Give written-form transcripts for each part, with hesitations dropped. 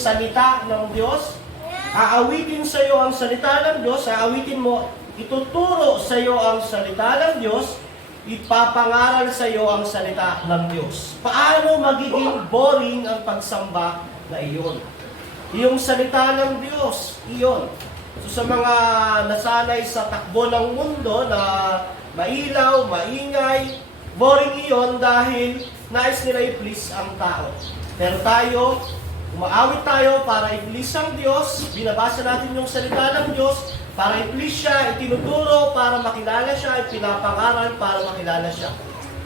salita ng Diyos. Aawitin sa iyo ang salita ng Diyos, aawitin mo, ituturo sa iyo ang salita ng Diyos, ipapangaral sa iyo ang salita ng Diyos. Paano magiging boring ang pagsamba na iyon? Yung salita ng Diyos, iyon. So sa mga nasanay sa takbo ng mundo na mailaw, maingay, boring iyon dahil nais nila i-please ang tao. Pero tayo, umaawit tayo para i-please ang Diyos, binabasa natin yung salita ng Diyos, para i-please siya, itinuturo para makilala siya, ipinapangaral para makilala siya.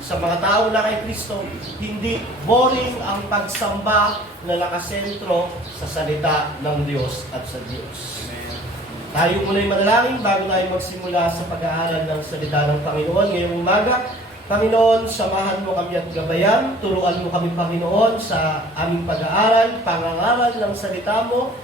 Sa mga tao na kay Kristo, hindi boring ang pagsamba na nakasentro sa salita ng Diyos at sa Diyos. Tayo muna'y manalangin bago tayo magsimula sa pag-aaral ng salita ng Panginoon ngayong umaga. Panginoon, samahan mo kami at gabayan, turuan mo kami, Panginoon, sa aming pag-aaral, pangangaral ng salita mo.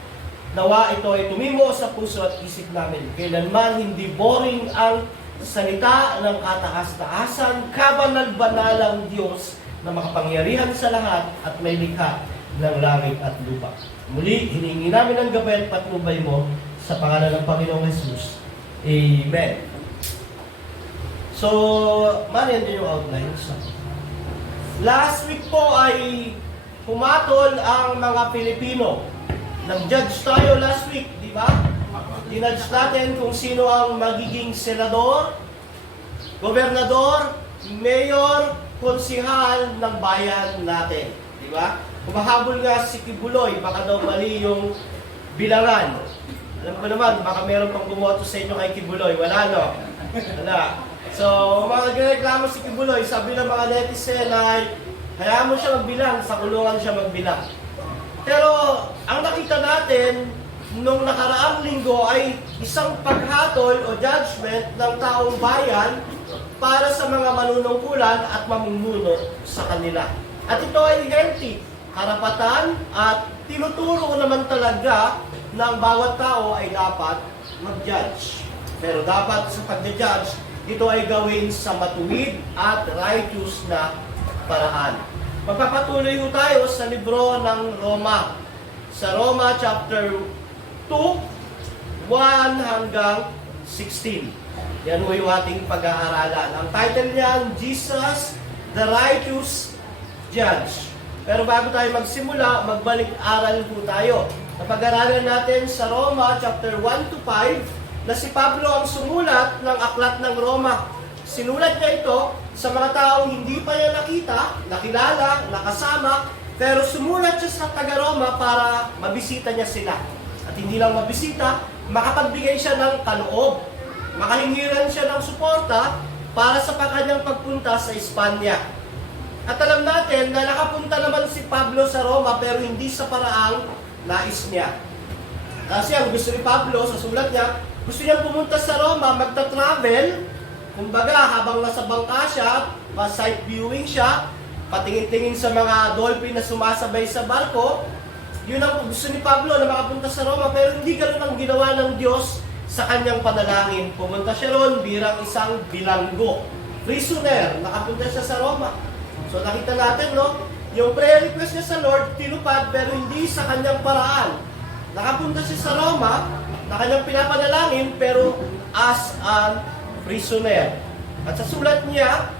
Nawa ito ay tumimo sa puso at isip namin. Kailanman hindi boring ang salita ng kataas-taasan, kabanal-banalang Diyos na makapangyarihan sa lahat at may likha ng langit at lupa. Muli, hiningi namin ang gabay at patnubay mo sa pangalan ng Panginoong Jesus. Amen. So, mariyan din yung outline. Last week po ay pumatol ang mga Pilipino. Nag-judge tayo last week, di ba? Dinudge natin kung sino ang magiging senador, gobernador, mayor, konsihal ng bayan natin. Di ba? Kumahabol nga si Kibuloy, baka daw mali yung bilangan. Alam ko naman, baka meron pang bumoto sa inyo kay Kibuloy. Wala, no? Wala. So, mga nagreklamo si Kibuloy, sabi ng mga netizen ay, hayaan mo siya magbilang, sa kulungan siya magbilang. Pero, ang nakita natin, nung nakaraang linggo ay isang paghatol o judgment ng taong bayan para sa mga manunungkulan at mamumuno sa kanila. At ito ay healthy, karapatan at tinuturo naman talaga ng bawat tao ay dapat mag-judge. Pero dapat sa pag-judge, ito ay gawin sa matuwid at righteous na paraan. Magpapatuloy po tayo sa libro ng Roma. Sa Roma chapter 2, 1 hanggang 16. Yan po yung ating pag-aaralan. Ang title niyan, Jesus, the Righteous Judge. Pero bago tayo magsimula, magbalik-aral po tayo. Napag-aralan natin sa Roma chapter 1 to 5 na si Pablo ang sumulat ng aklat ng Roma. Sinulat niya ito sa mga taong hindi pa niya nakita, nakilala, nakasama, pero sumulat siya sa taga-Roma para mabisita niya sila. At hindi lang mabisita, makapagbigay siya ng kaloob. Makahingiran siya ng suporta para sa kanyang pagpunta sa Espanya. At alam natin na nakapunta naman si Pablo sa Roma pero hindi sa paraang nais niya. Kasi ang gusto ni Pablo sa sulat niya, gusto niyang pumunta sa Roma, magta-travel, kumbaga habang nasa bangka siya, pa-sight viewing siya, patingin-tingin sa mga dolphin na sumasabay sa barko. Yun ang gusto ni Pablo na makapunta sa Roma, pero hindi ganun ang ginawa ng Diyos sa kanyang panalangin. Pumunta siya ron bilang isang bilanggo. Prisoner, nakapunta siya sa Roma. So nakita natin, no? Yung prayer request niya sa Lord, tinupad, pero hindi sa kanyang paraan. Nakapunta siya sa Roma, na kanyang pinapanalangin, pero as a prisoner. At sa sulat niya,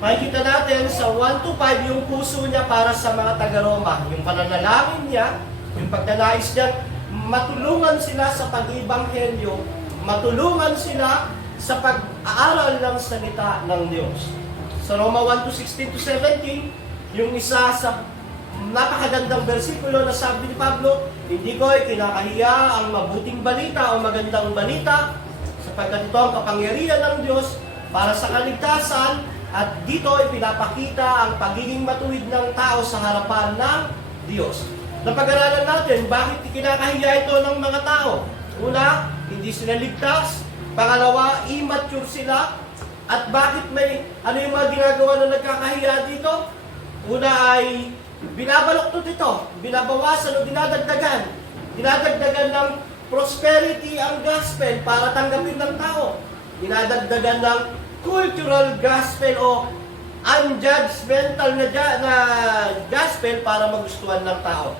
makikita natin sa 1 to 5 yung puso niya para sa mga taga-Roma. Yung pananalangin niya, yung pagdanais niya, matulungan sila sa pag-ibanghelyo, matulungan sila sa pag-aaral ng salita ng Diyos. Sa Roma 1 to 16 to 17, yung isa sa napakagandang versikulo na sabi ni Pablo, hindi ko kinakahiya ang mabuting balita o magandang balita, sapagkat ito ang kapangyarihan ng Diyos para sa kaligtasan. At dito ay pinapakita ang pagiging matuwid ng tao sa harapan ng Diyos. Napag-aralan natin, bakit kinakahiya ito ng mga tao? Una, hindi sila ligtas. Pangalawa, immature sila. At bakit ano yung mga ginagawa na nagkakahiya dito? Una ay binabaluktot ito, binabawasan o dinadagdagan. Dinadagdagan ng prosperity ang gospel para tanggapin ng tao. Dinadagdagan ng cultural gospel o unjudgmental na gospel para magustuhan ng tao.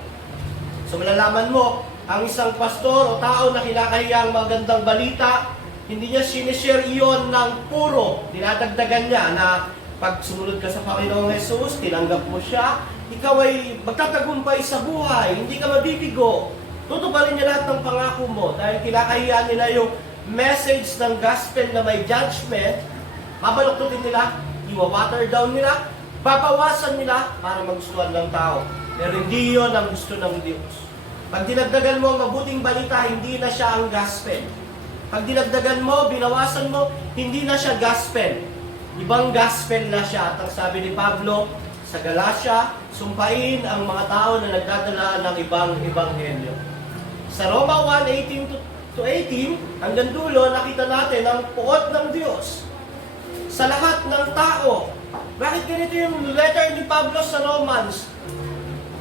So malalaman mo, ang isang pastor o tao na kinakahiya ang magandang balita, hindi niya sinishare iyon ng puro. Dinadagdagan niya na pag sumunod ka sa Panginoong Jesus, tinanggap mo siya, ikaw ay magtatagumpay sa buhay, hindi ka mabibigo. Tutuparin niya lahat ng pangako mo dahil kinakahiya nila yung message ng gospel na may judgment, babaluktutin nila, iwa-water down nila, babawasan nila para magustuhan ng tao. Pero hindi yun ang gusto ng Diyos. Pag dinagdagan mo ang mabuting balita, hindi na siya ang gospel. Pag dinagdagan mo, binawasan mo, hindi na siya gospel. Ibang gospel na siya. At ang sabi ni Pablo sa Galatia, sumpain ang mga tao na nagdadala ng ibang ebanghelyo. Sa Roma 1:18-18, hanggang dulo, nakita natin ang puot ng Diyos sa lahat ng tao. Bakit ganito yung letter ni Pablo sa Romans?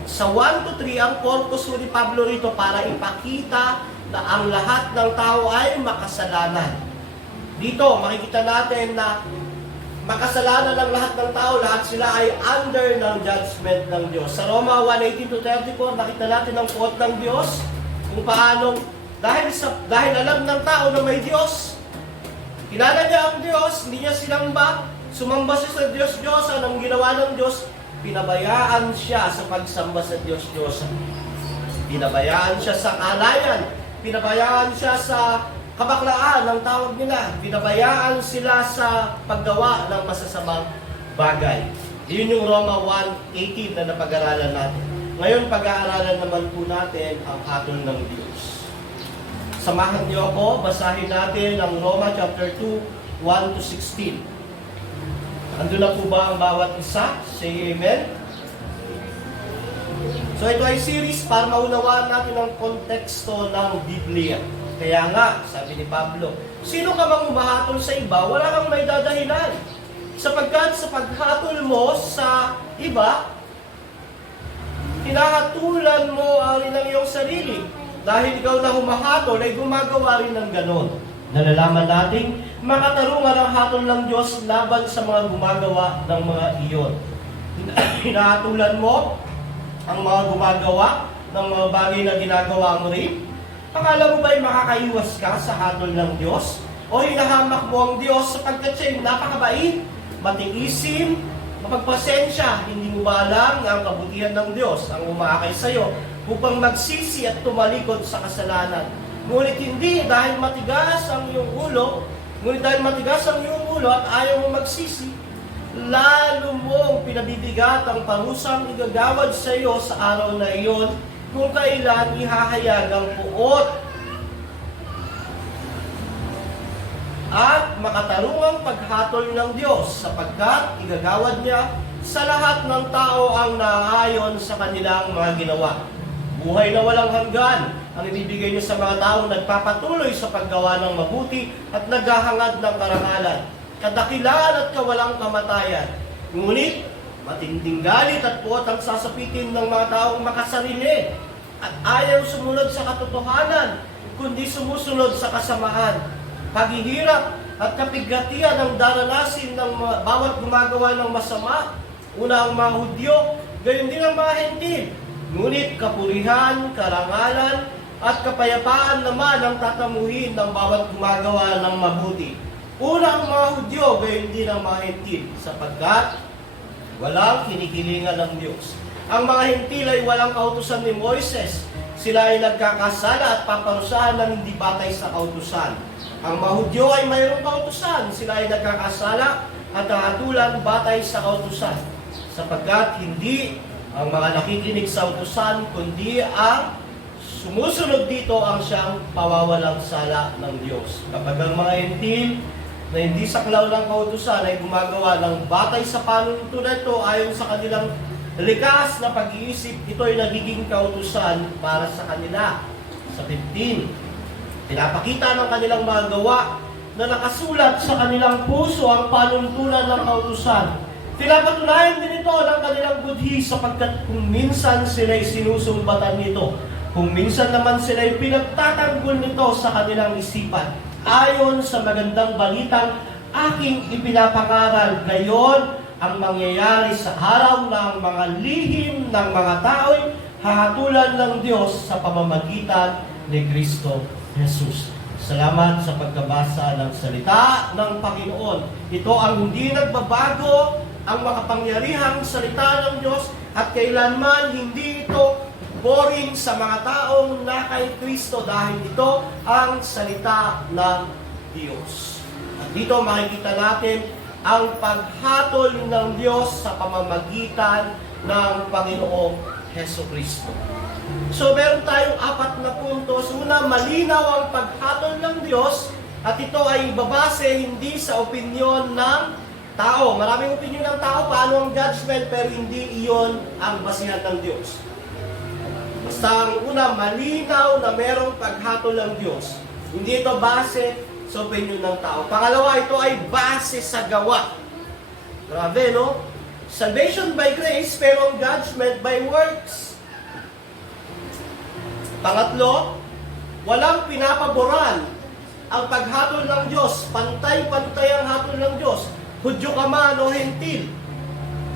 Sa 1-3, ang purpose ni Pablo rito para ipakita na ang lahat ng tao ay makasalanan. Dito, makikita natin na makasalanan ng lahat ng tao, lahat sila ay under ng judgment ng Diyos. Sa Roma 1:18-34, nakita natin ang quote ng Diyos kung paano, dahil alam ng tao na may Diyos, kilala niya ang Diyos, hindi niya sinamba, sumamba siya sa Diyos-Diyos, anong ginawa ng Diyos? Pinabayaan siya sa pagsamba sa Diyos-Diyos. Pinabayaan siya sa kalayan, pinabayaan siya sa kabaklaan ng tawag nila. Pinabayaan sila sa paggawa ng masasamang bagay. Yun yung Roma 1:18 na napag-aralan natin. Ngayon, pag-aaralan naman po natin ang hatol ng Diyos. Samahan niyo ako, basahin natin ang Roma chapter 2, 1-16. Ando na po ba ang bawat isa? Say amen. So ito ay series para maunawaan natin ang konteksto ng Biblia. Kaya nga, sabi ni Pablo, sino ka bang umahatol sa iba? Wala kang may dadahilan. Sapagkat sa paghatol mo sa iba, hinahatulan mo ang iyong sarili. Dahil ikaw na humahatol ay gumagawa rin ng ganon. Nalalaman nating makatarungan ang hatol ng Diyos laban sa mga gumagawa ng mga iyon. Hinahatulan mo ang mga gumagawa ng mga bagay na ginagawa mo rin. Akala mo ba'y makakaiwas ka sa hatol ng Diyos? O hinahamak mo ang Diyos sapagkat siya'y napakabait, matiisin, mapagpasensya? Hindi mo ba alam ang kabutihan ng Diyos ang umaakay sa'yo upang magsisi at tumalikod sa kasalanan? Ngunit hindi dahil matigas ang iyong ulo, at ayaw mo magsisi, lalo mong pinabibigat ang parusang igagawad sa iyo sa araw na iyon kung kailan ihahayag ang puot at makatarungang paghatol ng Diyos sapagkat igagawad niya sa lahat ng tao ang naayon sa kanilang mga ginawa. Buhay na walang hanggan ang ibibigay niyo sa mga taong nagpapatuloy sa paggawa ng mabuti at naghahangad ng karangalan, kadakilaan at kawalang kamatayan. Ngunit, matinding galit at puot ang sasapitin ng mga taong makasarili at ayaw sumunod sa katotohanan, kundi sumusunod sa kasamaan. Paghihirap at kapigatian ang daranasin ng bawat gumagawa ng masama, una ang mga Hudyo, gayon din ang mga Hentil. Ngunit kapurihan, karangalan, at kapayapaan naman ang tatamuhin ng bawat gumagawa ng mabuti. Una ang mga Hudyo, gayon din ang mga Hentil, sapagkat walang kinikilingan ng Diyos. Ang mga Hentil ay walang kautusan ni Moises. Sila ay nagkakasala at paparusahan ng hindi batay sa kautusan. Ang mga Hudyo ay mayroong kautusan. Sila ay nagkakasala at hatulan batay sa kautusan. Sapagkat hindi ang mga nakikinig sa kautusan, kundi ang sumusunod dito ang siyang pawawalang sala ng Diyos. Kapag ang mga Hentil na hindi saklaw ng kautusan ay gumagawa ng batay sa panuntunan ito ayon sa kanilang likas na pag-iisip, ito ay nagiging kautusan para sa kanila. Sa 15, pinapakita ng kanilang mga gawa na nakasulat sa kanilang puso ang panuntunan ng kautusan. Pinapatunayan din ito ng kanilang budhi sapagkat kung minsan sila'y sinusumbatan nito, kung minsan naman sila'y pinagtatanggol nito sa kanilang isipan. Ayon sa magandang balitang aking ipinapangaral, gayon ang mangyayari sa araw ng mga lihim ng mga tao'y hahatulan ng Diyos sa pamamagitan ni Kristo Jesus. Salamat sa pagkabasa ng salita ng Panginoon. Ito ang hindi nagbabago, ang makapangyarihang salita ng Diyos, at kailanman hindi ito boring sa mga taong na kay Kristo dahil ito ang salita ng Diyos. At dito makikita natin ang paghatol ng Diyos sa pamamagitan ng Panginoong Hesukristo. So meron tayong 4 na puntos. Una, malinaw ang paghatol ng Diyos at ito ay babase hindi sa opinyon ng tao. Maraming opinyon ng tao paano ang judgment pero hindi iyon ang basihan ng Diyos. Basta ang una, malinaw na merong paghatol ng Diyos. Hindi ito base sa opinyon ng tao. Pangalawa, ito ay base sa gawa. Grabe, no? Salvation by grace pero ang judgment by works. Pangatlo, walang pinapaboran ang paghatol ng Diyos. Pantay-pantay ang hatol ng Diyos. Hudyo ka man o hentil.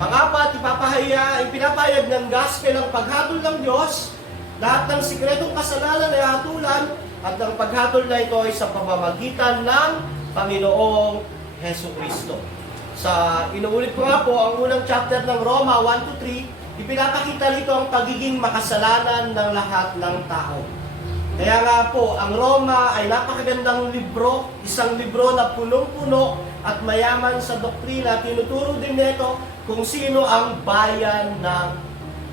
Pangapat, ipinapayag ng gospel ang paghatol ng Diyos. Lahat ng sikretong kasalanan ay hatulan at ang paghatol na ito ay sa pamamagitan ng Panginoong Hesukristo. Inuulit ko nga po ang unang chapter ng Roma 1-3, ipinapakita nito ang pagiging makasalanan ng lahat ng tao. Kaya nga po, ang Roma ay napakagandang libro, isang libro na punong-puno at mayaman sa doktrina. Tinuturo din nito kung sino ang bayan ng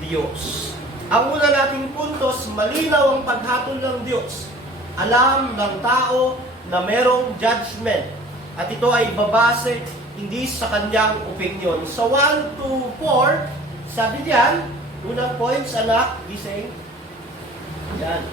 Diyos. Ang una nating puntos, malinaw ang paghatol ng Diyos. Alam ng tao na merong judgment at ito ay babase hindi sa kanyang opinion. So 1-4, sabi diyan, unang points, anak, gising. Yan.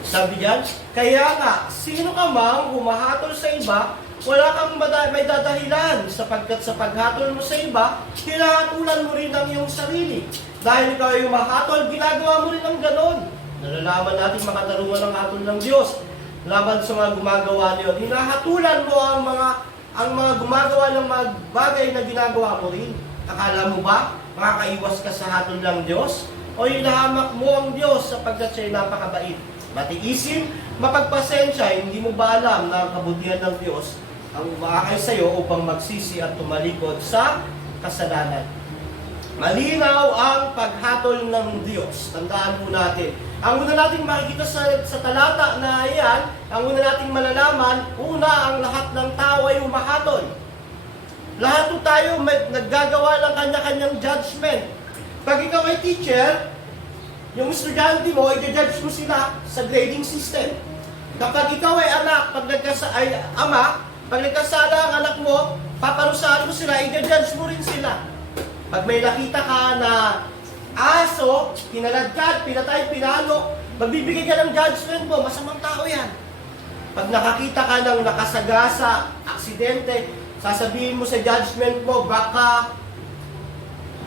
Sabi diyan, kaya nga, sino ka mang humahatol sa iba, wala kang may dadahilan sapagkat sa paghatol mo sa iba, hinahatulan mo rin ang iyong sarili. Dahil ikaw ay humahatol, ginagawa mo rin ang ganon. Nalalaman natin makatarungan ng hatol ng Diyos laban sa mga gumagawa niyo. Hinahatulan mo ang mga gumagawa ng mga bagay na ginagawa mo rin. Akala mo ba makakaiwas ka sa hatol ng Diyos? O hinahamak mo ang Diyos sapagkat siya'y napakabait? Matiisin, mapagpasensya, hindi mo ba alam na ang kabutihan ng Diyos ang umaakay sa iyo upang magsisi at tumalikod sa kasalanan? Malinaw ang paghatol ng Diyos. Tandaan po natin. Ang una nating makikita sa talata na iyan, ang una nating malalaman, una, ang lahat ng tao ay humahatol. Lahat po tayo naggagawa ng kanya-kanyang judgment. Pag ikaw ay teacher, yung estudyante mo, i-judge mo sila sa grading system. Kapag ikaw ay anak, pag nagkasala ang anak mo, paparusahan mo sila, i-judge mo rin sila. Pag may nakita ka na aso, pinaladkad, pinatay, pinalo, magbibigay ka ng judgment mo, masamang tao yan. Pag nakakita ka ng nakasagasa, aksidente, sasabihin mo sa judgment mo, baka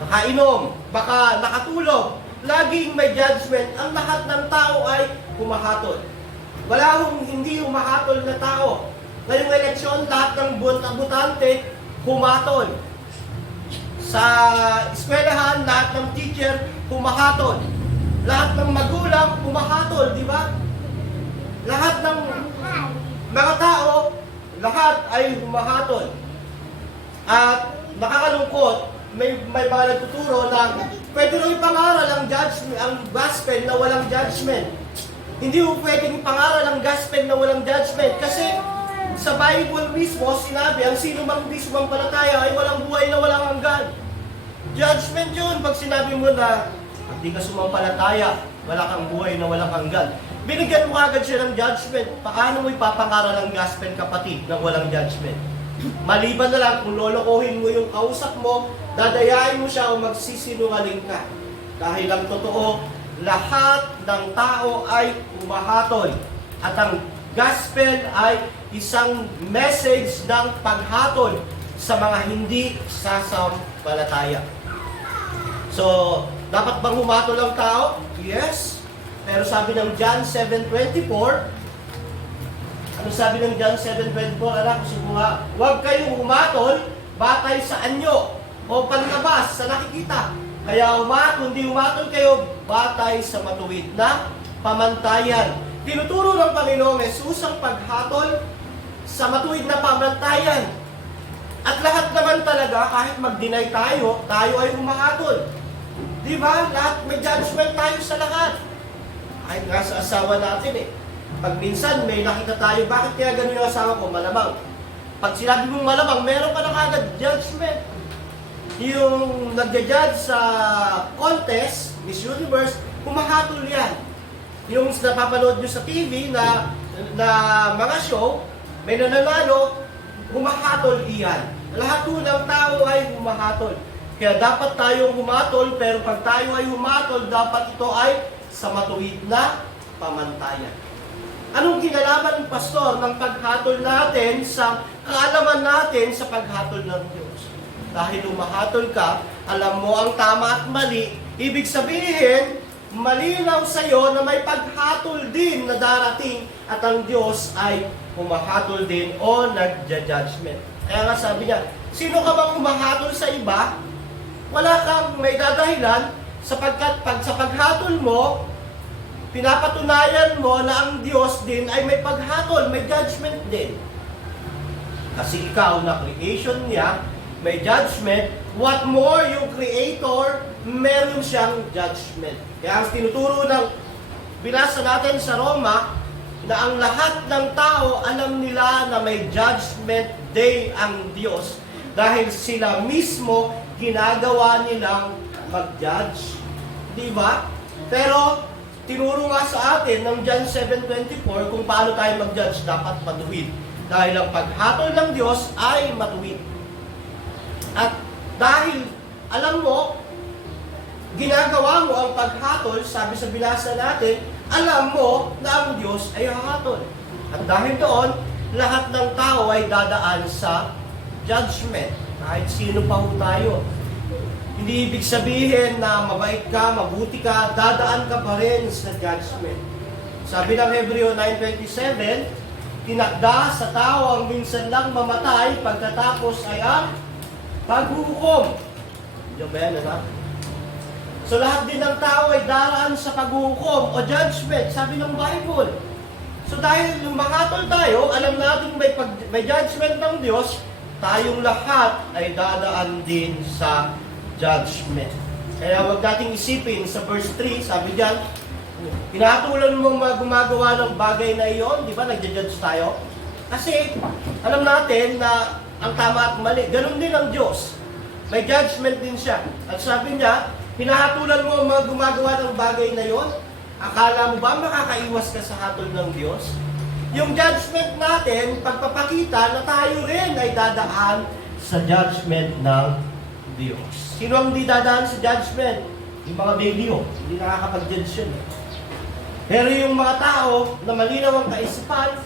nakainom, baka nakatulog. Laging may judgment. Ang lahat ng tao ay humahatol. Wala hindi humahatol na tao. Ngayong eleksyon, lahat ng butante humatol. Sa eskwelahan, lahat ng teacher humahatol. Lahat ng magulang humahatol, di ba? Lahat ng mga tao, lahat ay humahatol. At nakakalungkot, may mga nagtuturo na pwede rin ipangaral ang gospel na walang judgment. Hindi mo pwedeng ipangaral ang gospel na walang judgment kasi sa Bible mismo sinabi ang sino mang di sumampalataya ay walang buhay na walang hanggan. Judgment yun pag sinabi mo na hindi ka sumampalataya, wala kang buhay na walang hanggan. Binigyan mo agad siya ng judgment. Paano mo ipapangaral ang gospel, kapatid, ng walang judgment? Maliban na lang kung lolokohin mo yung kausap mo, dadayain mo siya o magsisinungaling ka. Dahil ang totoo, lahat ng tao ay umahatol. At ang gospel ay isang message ng paghatol sa mga hindi sasampalataya. So, dapat bang humatol ang tao? Yes. Pero sabi ng John 7:24, ano sabi ng John 7:24? Anak, gusto nga, huwag kayong humatol batay sa anyo o panlabas sa nakikita. Kaya hindi humatol kayo batay sa matuwid na pamantayan. Tinuturo ng Panginoong Hesus ang paghatol sa matuwid na pamantayan. At lahat naman talaga, kahit mag-deny tayo, tayo ay humahatol. Di ba? Lahat, may judgment tayo sa lahat. Kahit nga sa asawa natin eh. Pag minsan may nakita tayo, bakit kaya ganun yung asawa ko? Malamang. Pag sinabi mong malamang, meron ka na kagad judgment. Yung nagja-judge sa contest, Miss Universe, humahatol yan. Yung napapanood nyo sa TV na mga show, may nananalo, humahatol iyan. Lahat ng tao ay humahatol. Kaya dapat tayong humatol, pero pag tayo ay humatol, dapat ito ay sa matuwid na pamantayan. Anong kinalaman, Pastor, ng paghatol natin sa kaalaman natin sa paghatol ng Diyos? Dahil humahatol ka, alam mo ang tama at mali, ibig sabihin, malinaw sa iyo na may paghatol din na darating at ang Diyos ay humahatol din o nagja-judgment. Kaya nga sabi niya, sino ka bang humahatol sa iba? Wala kang may dadahilan sapagkat pag sa paghatol mo, pinapatunayan mo na ang Diyos din ay may paghatol, may judgment din. Kasi ikaw na creation niya, may judgment. What more, yung Creator, meron siyang judgment. Kaya ang tinuturo ng binasa natin sa Roma, na ang lahat ng tao alam nila na may judgment day ang Diyos dahil sila mismo ginagawa nilang mag-judge. Di ba? Pero tinuro nga sa atin ng John 7:24 kung paano tayo mag-judge, dapat matuwid. Dahil ang paghatol ng Diyos ay matuwid. At dahil, alam mo, ginagawa mo ang paghatol, sabi sa binasa natin, alam mo na ang Diyos ay hahatol. At dahil doon, lahat ng tao ay dadaan sa judgment. Kahit sino pa ho tayo. Hindi ibig sabihin na mabait ka, mabuti ka, dadaan ka pa rin sa judgment. Sabi ng Hebreo 9:27, tinakda sa tao ang minsan lang mamatay, pagkatapos ay ang paghuhukom. Diyan ba yan, anak? So lahat din ng tao ay daraan sa paghuhukom o judgment, sabi ng Bible. So dahil lumakatol tayo, alam natin may judgment ng Diyos, tayong lahat ay dadaan din sa judgment. Kaya huwag nating isipin sa verse 3, sabi diyan, pinatulan mong gumagawa ng bagay na iyon, di ba, nagja-judge tayo? Kasi alam natin na ang tama at mali, ganun din ang Diyos. May judgment din siya. At sabi niya, pinahatulan mo ang mga gumagawa ng bagay na iyon, akala mo ba makakaiwas ka sa hatol ng Diyos? Yung judgment natin, pagpapakita na tayo rin ay dadaan sa judgment ng Diyos. Sino ang di dadaan sa judgment? Yung mga baby, hindi nakakapag-judge yun. Pero yung mga tao na malinaw ang kaisipan,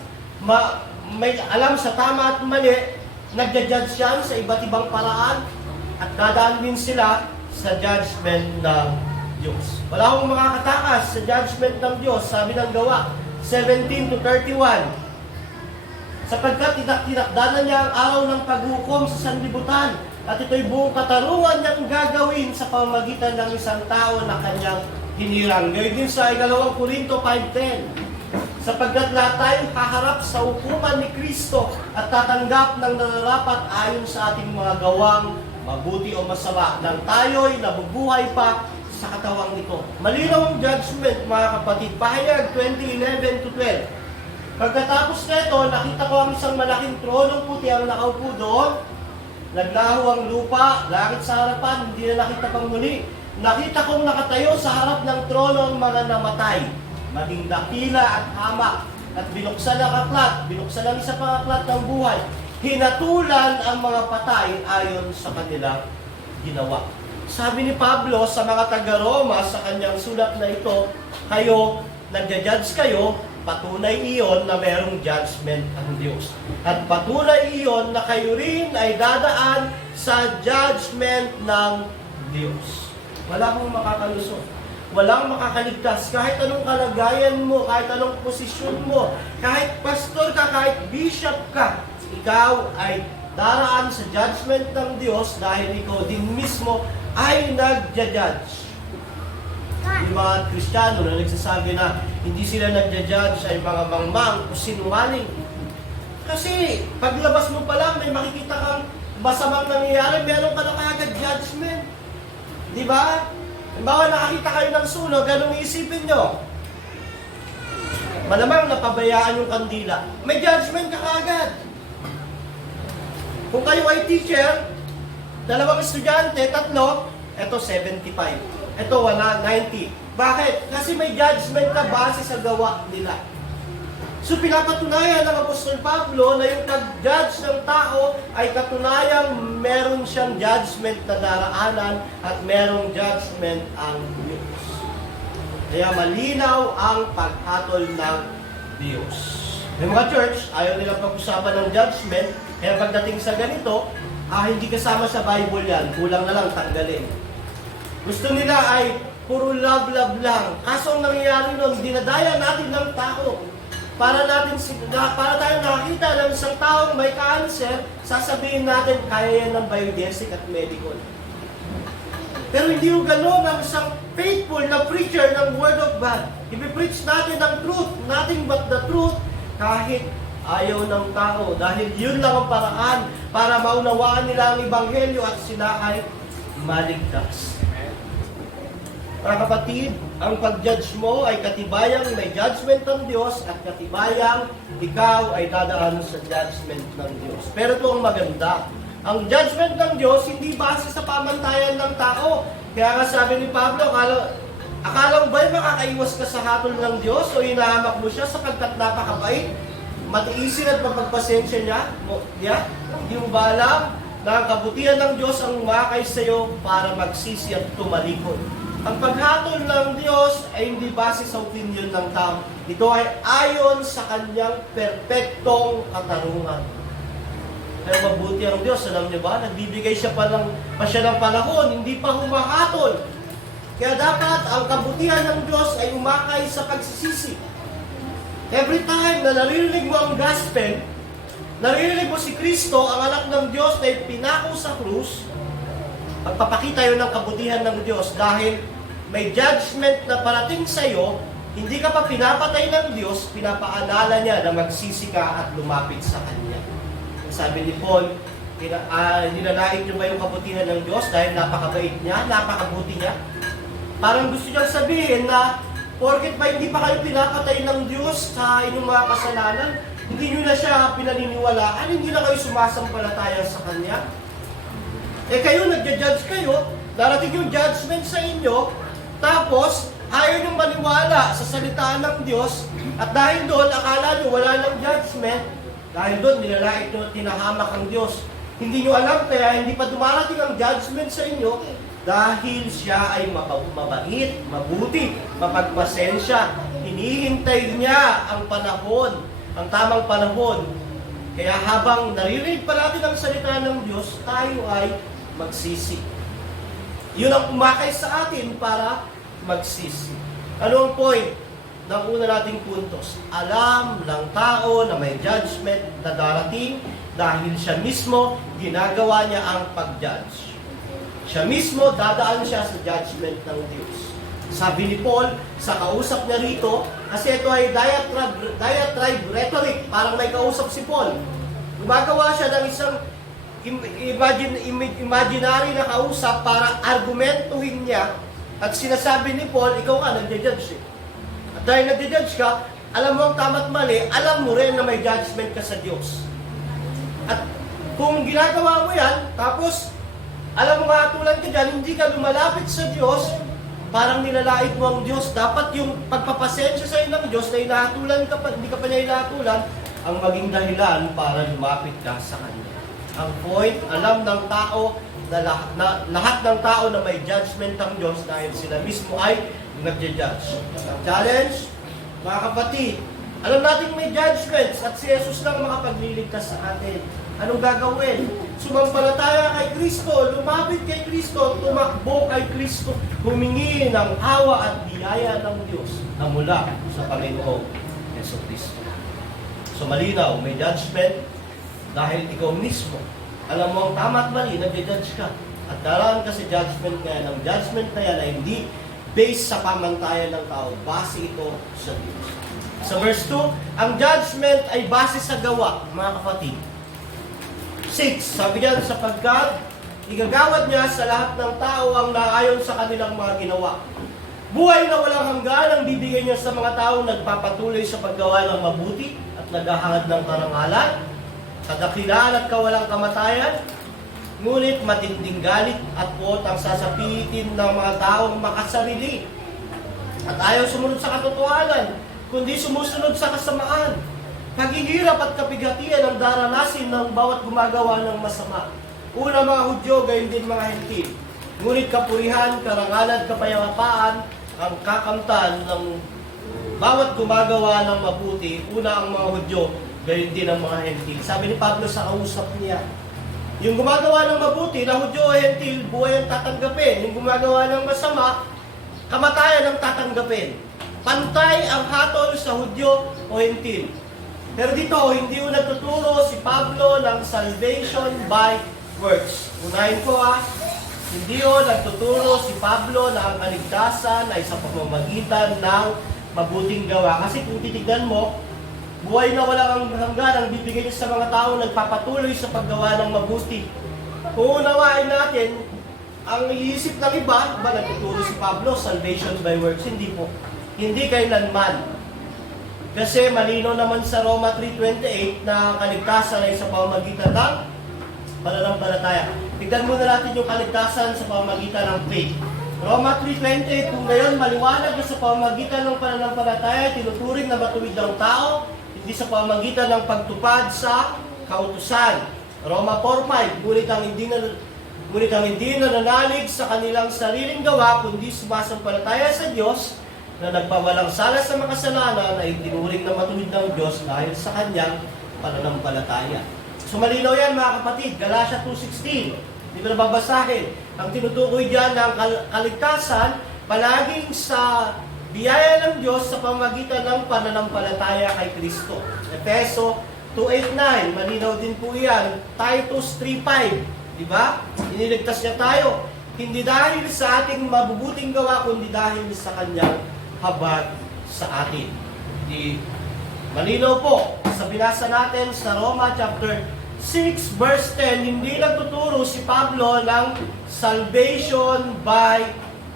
may alam sa tama at mali, nagja-judge yan sa iba't ibang paraan, at dadaan din sila sa judgment ng Diyos. Wala akong makakatakas sa judgment ng Diyos, sabi ng Gawa 17-31. Sapagkat tinakdanan niya ang araw ng paghukom sa sanlibutan, at ito'y buong katarungan niyang gagawin sa pamamagitan ng isang tao na kanyang hinirang. Ngayon din sa 2 Korinto 5:10. Sapagkat lahat tayo haharap sa hukuman ni Kristo at tatanggap ng nararapat ayon sa ating mga gawang mabuti o masama, nang tayo'y nabubuhay pa sa katawang ito. Malinaw ang judgment, mga kapatid. Pahayag 20:11-12. Pagkatapos nito, nakita ko ang isang malaking tronong puti ang nakaupo doon. Naglaho ang lupa, langit sa harapan, hindi na nakita pang muli. Nakita kong nakatayo sa harap ng trono ang mga namatay, maging dakila at hamak, at binuksan ang aklat, binuksan ang isa pang aklat ng buhay. Hinatulan ang mga patay ayon sa kanilang ginawa. Sabi ni Pablo sa mga taga-Roma sa kanyang sulat na ito, kayo, nagja-judge kayo, patunay iyon na mayroong judgment ang Diyos. At patunay iyon na kayo rin ay dadaan sa judgment ng Diyos. Wala kang makakalusot. Walang makakaligtas. Kahit anong kalagayan mo, kahit anong posisyon mo, kahit pastor ka, kahit bishop ka, ikaw ay daraan sa judgment ng Diyos dahil ikaw din mismo ay nagja-judge. yung mga Kristiyano na nagsasabi na hindi sila nagja-judge ay mga mangmang o sinungaling. Kasi paglabas mo pa lang, may makikita kang masamang nangyayari, meron ka na kaagad judgment. Di ba? Halimbawa, nakakita kayo ng sunog, anong iisipin nyo? Malamang napabayaan yung kandila. May judgment ka kaagad. Kung kayo ay teacher, 2 estudyante, 3, eto 75. Eto 90. Bakit? Kasi may judgment ka base sa gawa nila. So pinapatunayan ng Apostol Pablo na yung pag-judge ng tao ay katunayang meron siyang judgment na daraanan at merong judgment ang Diyos. Kaya malinaw ang paghatol ng Diyos. Yung mga church, ayaw nilang pag-usapan ng judgment, kaya pagdating sa ganito, hindi kasama sa Bible yan, kulang na lang tanggalin. Gusto nila ay puro love lang. Kaso ang nangyayari nun, dinadaya natin ng tao. Para tayo nakakita ng isang taong may cancer, sasabihin natin kaya yan ng biodesic at medical. Pero hindi yung gano'n ang isang faithful na preacher ng Word of God. Ipipreach natin ang truth, nothing but the truth, kahit ayaw ng tao. Dahil yun lang ang paraan para maunawaan nila ang Ebanghelyo at sila ay maligtas. Mga kapatid, ang pag-judge mo ay katibayang may judgment ng Diyos at katibayang ikaw ay dadaan sa judgment ng Diyos. Pero ito ang maganda. Ang judgment ng Diyos hindi base sa pamantayan ng tao. Kaya nga sabi ni Pablo, akala mo ba'y makakaiwas ka sa hatol ng Diyos o hinahamak mo siya sapagkat napakabait, matiisin at mapagpasensya niya? Hindi mo ba alam na ang kabutihan ng Diyos ang umakay sa iyo para magsisi at tumalikod? Ang paghatol ng Diyos ay hindi base sa opinion ng tao. Ito ay ayon sa kanyang perpektong katarungan. Kaya mabuti ang Diyos, alam niyo ba? Nagbibigay siya pa siya ng panahon, hindi pa humahatol. Kaya dapat ang kabutihan ng Diyos ay umakay sa pagsisisi. Every time na naririnig mo ang gospel, naririnig mo si Kristo, ang anak ng Diyos na ipinako sa krus, pagpapakita yun ng kabutihan ng Diyos dahil may judgment na parating sa iyo, hindi ka pa pinapatay ng Diyos, pinapaalala niya na magsisi ka at lumapit sa Kanya. Sabi ni Paul, nilalait niyo ba yung kabutihan ng Diyos dahil napakabait niya, napakabuti niya? Parang gusto niyang sabihin na porket ba hindi pa kayo pinapatay ng Diyos sa inyong mga kasalanan, hindi niyo na siya pinaniniwalaan, hindi na kayo sumasampalataya sa Kanya? Kayo, nagja-judge kayo, darating yung judgment sa inyo, tapos ayaw niyong maniwala sa salita ng Diyos, at dahil doon, akala niyo wala ng judgment, dahil doon, nilalait niyo at tinahamak ang Diyos. Hindi niyo alam, kaya hindi pa dumarating ang judgment sa inyo, dahil siya ay mabait, mabuti, mapagpasensya. Hinihintay niya ang panahon, ang tamang panahon. Kaya habang naririnig pa natin ang salita ng Diyos, tayo ay magsisi. Yun ang umakay sa atin para magsisi. Ano ang point ng una nating puntos? Alam ng tao na may judgment na darating dahil siya mismo ginagawa niya ang pag-judge. Siya mismo dadaan siya sa judgment ng Diyos. Sabi ni Paul sa kausap niya rito, kasi ito ay diatribe rhetoric, parang may kausap si Paul. Gumagawa siya ng isang imaginary na kausap para argumentuhin niya at sinasabi ni Paul, ikaw nga nagde-judge eh. At dahil nagde-judge ka, alam mo ang tama't mali, alam mo rin na may judgment ka sa Diyos. At kung ginagawa mo yan, tapos alam mo hatulan ka dyan, hindi ka lumalapit sa Diyos, parang nilalait mo ang Diyos. Dapat yung pagpapasensya sa ng Diyos na hinahatulan ka pa, hindi ka pa niya hinahatulan, ang maging dahilan para lumapit ka sa Kanya. Ang point, alam ng tao na lahat ng tao na may judgment ng Diyos dahil sila mismo ay nagja-judge. Challenge, mga kapatid, alam natin may judgments at si Jesus lang makapagliligtas sa atin. Anong gagawin? Sumampalataya kay Kristo, lumapit kay Kristo, tumakbo kay Kristo, humingi ng awa at biyaya ng Diyos na mula sa Panginoong Jesucristo. So malinaw, may judgment dahil ikaw mismo, alam mo ang tama at mali, nagja-judge ka. At daraan ka sa judgment kaya ng judgment na yan ay hindi based sa pamantayan ng tao. Base ito sa Diyos. Sa verse 2, ang judgment ay base sa gawa, mga kapatid. 6, sabi niyan, sapagkat igagawad niya sa lahat ng tao ang naayon sa kanilang mga ginawa. Buhay na walang hanggan ang bibigay niya sa mga taong nagpapatuloy sa paggawa ng mabuti at naghahangad ng karangalan, kadakilaan at kawalang kamatayan, ngunit matinding galit at puot ang sasapitin ng mga taong makasarili at ayaw sumunod sa katotohanan, kundi sumusunod sa kasamaan. Paghihirap at kapighatian ang daranasin ng bawat gumagawa ng masama. Una mga Hudyo, gayon din mga Hentil. Ngunit kapurihan, karangalan, kapayapaan ang kakamtan ng bawat gumagawa ng mabuti. Una ang mga Hudyo, gayon din ang mga Hentil. Sabi ni Pablo sa kausap niya, yung gumagawa ng mabuti na Hudyo o Hentil, buhay ang tatanggapin. Yung gumagawa ng masama, kamatayan ang tatanggapin. Pantay ang hatol sa Hudyo o Hentil. Pero dito, hindi ko nagtuturo si Pablo ng salvation by works. Unahin ko hindi ko nagtuturo si Pablo na ang kaligtasan ay sa pamamagitan ng mabuting gawa. Kasi kung titignan mo, buhay na walang hanggan ang bibigay niya sa mga tao nagpapatuloy sa paggawa ng mabuti. Kung unawain natin, ang iisip ng iba, ba nagtuturo si Pablo, salvation by works? Hindi po. Hindi kailanman. Kasi malino naman sa Roma 3:28 na kaligtasan ay sa pamamagitan ng pananampalataya. Tignan muna natin yung kaligtasan sa pamamagitan ng faith. Roma 3:28, kung ngayon maliwanag na sa pamamagitan ng pananampalataya, tinuturing na matuwid ng tao, hindi sa pamamagitan ng pagtupad sa kautusan. Roma 4:5, ngunit ang hindi nananalig sa kanilang sariling gawa, kundi sumasampalataya sa Diyos, na nagpawalang sala sa makasalanan ay tinuring na matuwid ng Diyos dahil sa kanyang pananampalataya. So malinaw yan mga kapatid, Galatia 2:16. Hindi ko na babasahin. Ang tinutukoy diyan ng kaligtasan, palaging sa biyaya ng Diyos sa pamamagitan ng pananampalataya kay Kristo. Efeso 2:8-9, malinaw din po yan. Titus 3:5, di ba? Iniligtas niya tayo. Hindi dahil sa ating mabubuting gawa, kundi dahil sa kanyang habag sa atin. Malinaw po, sa binasa natin sa Roma chapter 6 verse 10, hindi nagtuturo si Pablo ng salvation by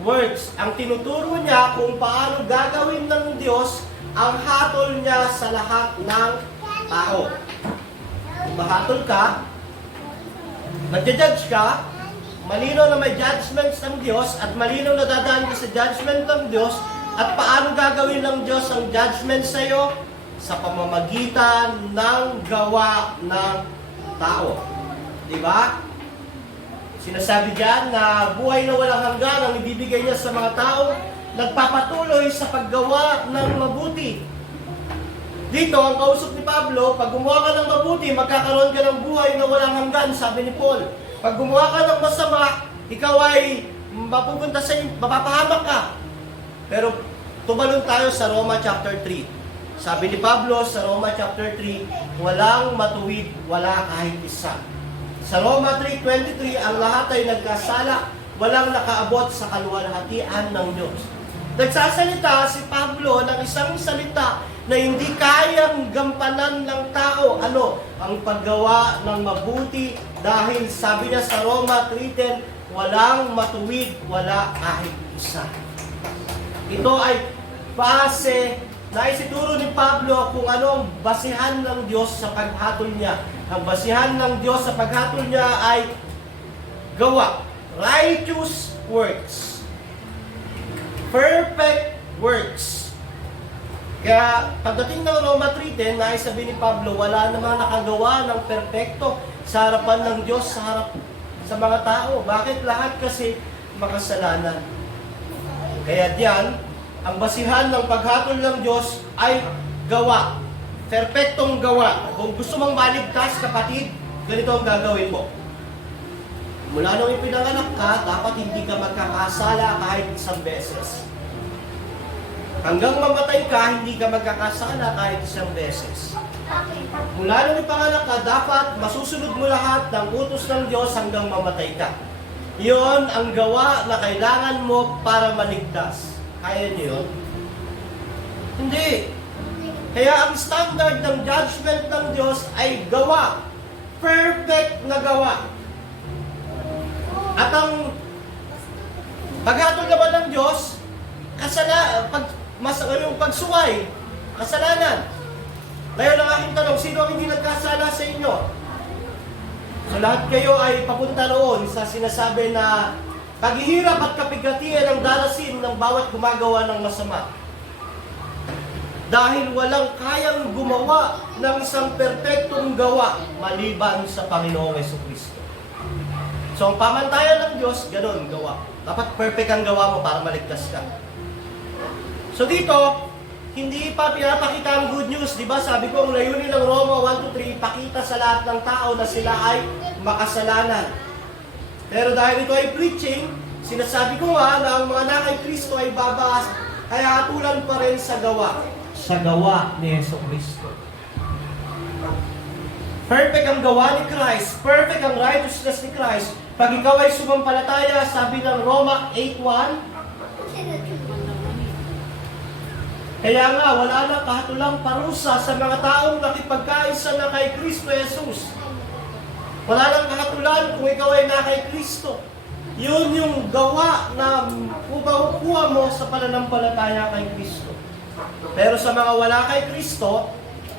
works. Ang tinuturo niya kung paano gagawin ng Diyos ang hatol niya sa lahat ng tao. Kung mahatol ka, nagja-judge ka, malinaw na may judgments ng Diyos at malinaw na dadaan ka sa judgment ng Diyos. At paano gagawin ng Diyos ang judgment sa iyo? Sa pamamagitan ng gawa ng tao. Diba? Sinasabi diyan na buhay na walang hanggan ang ibibigay niya sa mga tao, nagpapatuloy sa paggawa ng mabuti. Dito, ang kausap ni Pablo, pag gumawa ka ng mabuti, magkakaroon ka ng buhay na walang hanggan, sabi ni Paul. Pag gumawa ka ng masama, ikaw ay mapupunta sa iyo, mapapahamak ka. Pero tumalon tayo sa Roma chapter 3. Sabi ni Pablo sa Roma chapter 3, walang matuwid, wala kahit isa. Sa Roma 3:23, ang lahat ay nagkasala, walang nakaabot sa kaluwalhatian ng Diyos. Nagsasalita si Pablo ng isang salita na hindi kayang gampanan ng tao. Ano? Ang paggawa ng mabuti dahil sabi niya sa Roma 3:10, walang matuwid, wala kahit isa. Ito ay base na isituro ni Pablo kung ano ang basihan ng Diyos sa paghatol niya. Ang basihan ng Diyos sa paghatol niya ay gawa, righteous works, perfect works. Kaya pagdating ng Roma 3:10, naisabi ni Pablo, wala namang nakagawa ng perpekto sa harapan ng Diyos, sa mga tao. Bakit? Lahat kasi makasalanan. Kaya diyan, ang basihan ng paghatol ng Diyos ay gawa. Perpektong gawa. Kung gusto mong maligtas, kapatid, ganito ang gagawin mo. Mula nung ipinanganak ka, dapat hindi ka magkakasala kahit isang beses. Hanggang mamatay ka, hindi ka magkakasala kahit isang beses. Mula nung ipanganak ka, dapat masusunod mo lahat ng utos ng Diyos hanggang mamatay ka. Iyon ang gawa na kailangan mo para maligtas. Kaya niyo yun? Hindi. Kaya ang standard ng judgment ng Diyos ay gawa. Perfect na gawa. At ang paghatol naman ng Diyos, yung pagsuway, kasalanan. Ngayon ang aking tanong, sino ang hindi nagkasala sa inyo? So lahat kayo ay papunta roon sa sinasabi na paghihirap at kapigatian ang darasin ng bawat gumagawa ng masama. Dahil walang kayang gumawa ng isang perpektong gawa maliban sa Panginoong Jesucristo. So ang pamantayan ng Diyos, ganun, gawa. Dapat perfect ang gawa mo para maligtas ka. So dito, hindi pa pinapakita ang good news. Diba? Sabi ko, ang layunin ng Roma 1-3, ipakita sa lahat ng tao na sila ay makasalanan. Pero dahil ito ay preaching, sinasabi ko nga na ang mga nakay Kristo ay babas, kaya hatulan pa rin sa gawa. Sa gawa ni Jesucristo. Perfect ang gawa ni Christ. Perfect ang righteousness ni Christ. Pag ikaw ay sumampalataya, sabi ng Roma 8:1, kaya nga, wala nang kahatulang parusa sa mga taong nakipagkaisa na kay Kristo Jesus. Wala nang kahatulan kung ikaw ay na kay Kristo. Yun yung gawa na kuha mo sa pananampalataya kay Kristo. Pero sa mga wala kay Kristo,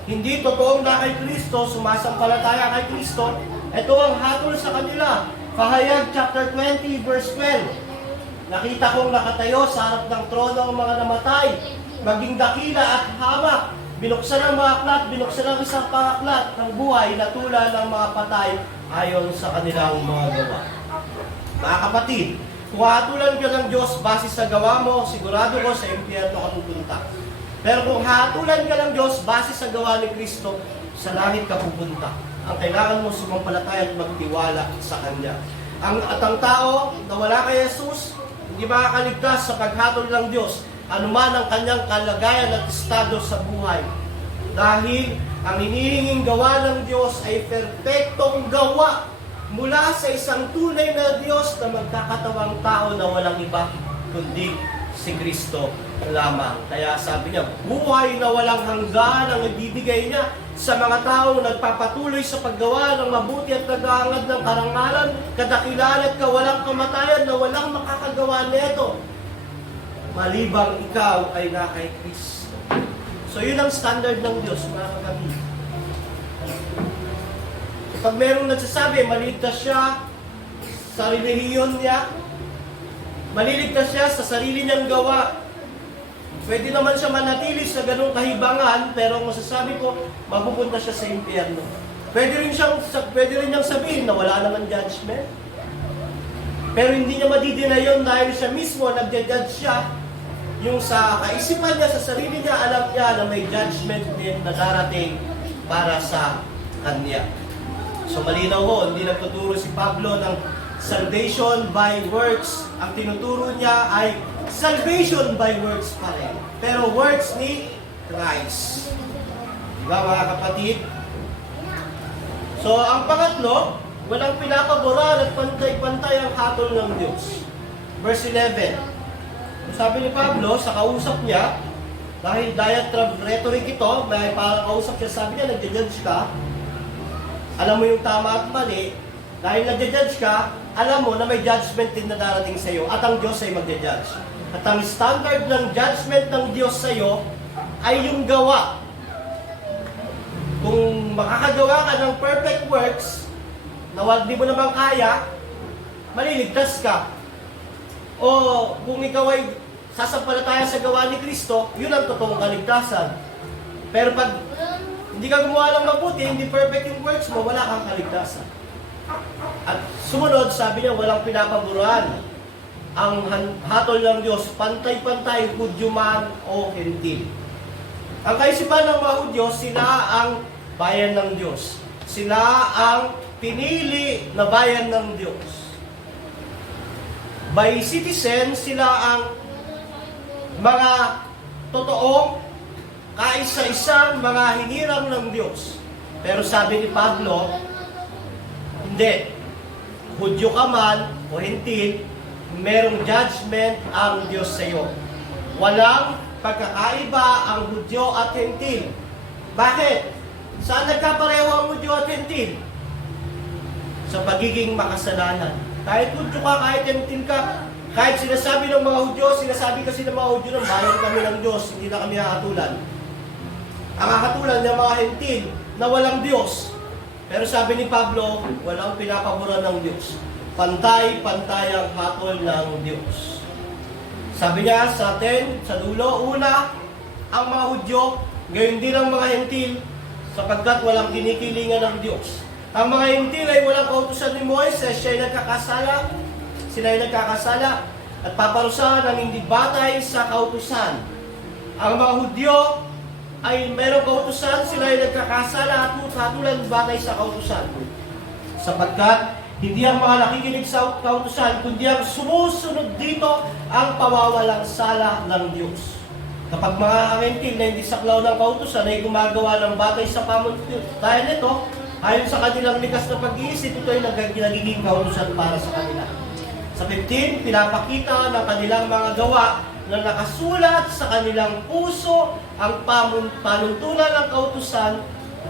hindi totoong na kay Kristo, sumasampalataya kay Kristo, ito ang hatol sa kanila. Pahayag chapter 20 verse 12. Nakita kong nakatayo sa harap ng trono ang mga namatay, maging dakila at hamak. Binuksan ang mga aklat, binuksan ang isang pangaklat ng buhay na tulad ng mga patay ayon sa kanilang mga gawa. Mga kapatid, kung hatulan ka ng Diyos base sa gawa mo, sigurado ko sa impyerno ka pupunta. Pero kung hatulan ka ng Diyos base sa gawa ni Kristo, sa langit ka pupunta. Ang kailangan mo sumampalataya at magtiwala sa Kanya. At ang tao na wala kay Jesus, hindi makakaligtas sa paghatol ng Diyos, anuman ang kanyang kalagayan at estado sa buhay. Dahil ang hinihinging gawa ng Diyos ay perpektong gawa mula sa isang tunay na Diyos na magkakatawang tao na walang iba kundi si Kristo lamang. Kaya sabi niya, buhay na walang hanggan ang ibibigay niya sa mga taong nagpapatuloy sa paggawa ng mabuti at naghahangad ng karangalan, kadakilaan at kawalang kamatayan na walang makakagawa nito malibang ikaw ay na kay Kristo. So yun ang standard ng Diyos, mga kapatid. Pag merong nagsasabi, maligtas siya sa relihiyon niya, maliligtas siya sa sarili niyang gawa, pwede naman siya manatili sa ganung kahibangan, pero masasabi ko, mapupunta siya sa impyerno. Pwede rin niyang sabihin na wala naman judgment. Pero hindi niya madidina yun dahil siya mismo nagja-judge siya. Yung sa kaisipan niya, sa sarili niya, alam niya na may judgment din na darating para sa kanya. So malinaw ho, hindi nagtuturo si Pablo ng salvation by works. Ang tinuturo niya ay salvation by works pa rin. Pero works ni Christ. Diba mga kapatid? So ang pangatlo, walang pinapaboran at pantay-pantay ang hatol ng Diyos. Verse 11. Sabi ni Pablo, sa kausap niya, dahil diatribe rhetoric ito, may parang kausap siya, sabi niya, nagja-judge ka, alam mo yung tama at mali, dahil nagja-judge ka, alam mo na may judgment din na darating sa iyo, at ang Diyos ay magja-judge. At ang standard ng judgment ng Diyos sa iyo, ay yung gawa. Kung makakagawa ka ng perfect works, na di mo naman kaya, maliligtas ka. O kung ikaw ay sasampalataya sa gawa ni Kristo, yun ang totoong kaligtasan. Pero pag hindi ka gumawa ng mabuti, hindi perfect yung works mo, wala kang kaligtasan. At sumunod, sabi niya, walang pinapaboran. Ang hatol ng Diyos, pantay-pantay, Hudyo man o Hentil. Ang kaisipan ng mga Hudyo, sila ang bayan ng Diyos. Sila ang pinili na bayan ng Diyos. By citizen, sila ang mga totoong kaisa-isang mga hinirang ng Diyos. Pero sabi ni Pablo, hindi. Hudyo ka man o Hentil, merong judgment ang Diyos sa iyo. Walang pagkakaiba ang Hudyo at Hentil. Bakit? Saan nagkapareho ang Hudyo at Hentil? Sa pagiging makasalanan. Kahit Hudyo ka, kahit Hentil ka, kahit sinasabi ng mga Hudyo, sinasabi kasi ng mga Hudyo ng bayan kami ng Diyos, hindi na kami nakatulan. Ang kakatulan ng mga Hentil na walang Diyos. Pero sabi ni Pablo, walang pinapaboran ng Diyos. Pantay-pantay ang hatol ng Diyos. Sabi niya sa atin, sa dulo, una, ang mga Hudyo, gayon din ang mga Hentil, sapagkat walang kinikilingan ng Diyos. Ang mga Hentil ay walang kautusan ni Moises, siya ay nagkakasala, sila ay nagkakasala, at paparusahan ng hindi batay sa kautusan. Ang mga Hudyo ay mayroong kautusan, sila ay nagkakasala at hatulan batay sa kautusan. Sapagkat hindi ang mga nakikinig sa kautusan, kundi ang sumusunod dito ang pawawalang sala ng Diyos. Kapag mga Hentil na hindi saklaw ng kautusan ay gumagawa ng batay sa pamuntayan nito, ayon sa kanilang likas na pag-iisip, ito ay nagiging kautusan para sa kanila. Sa 15, pinapakita ng kanilang mga gawa na nakasulat sa kanilang puso ang panuntunan ng kautusan,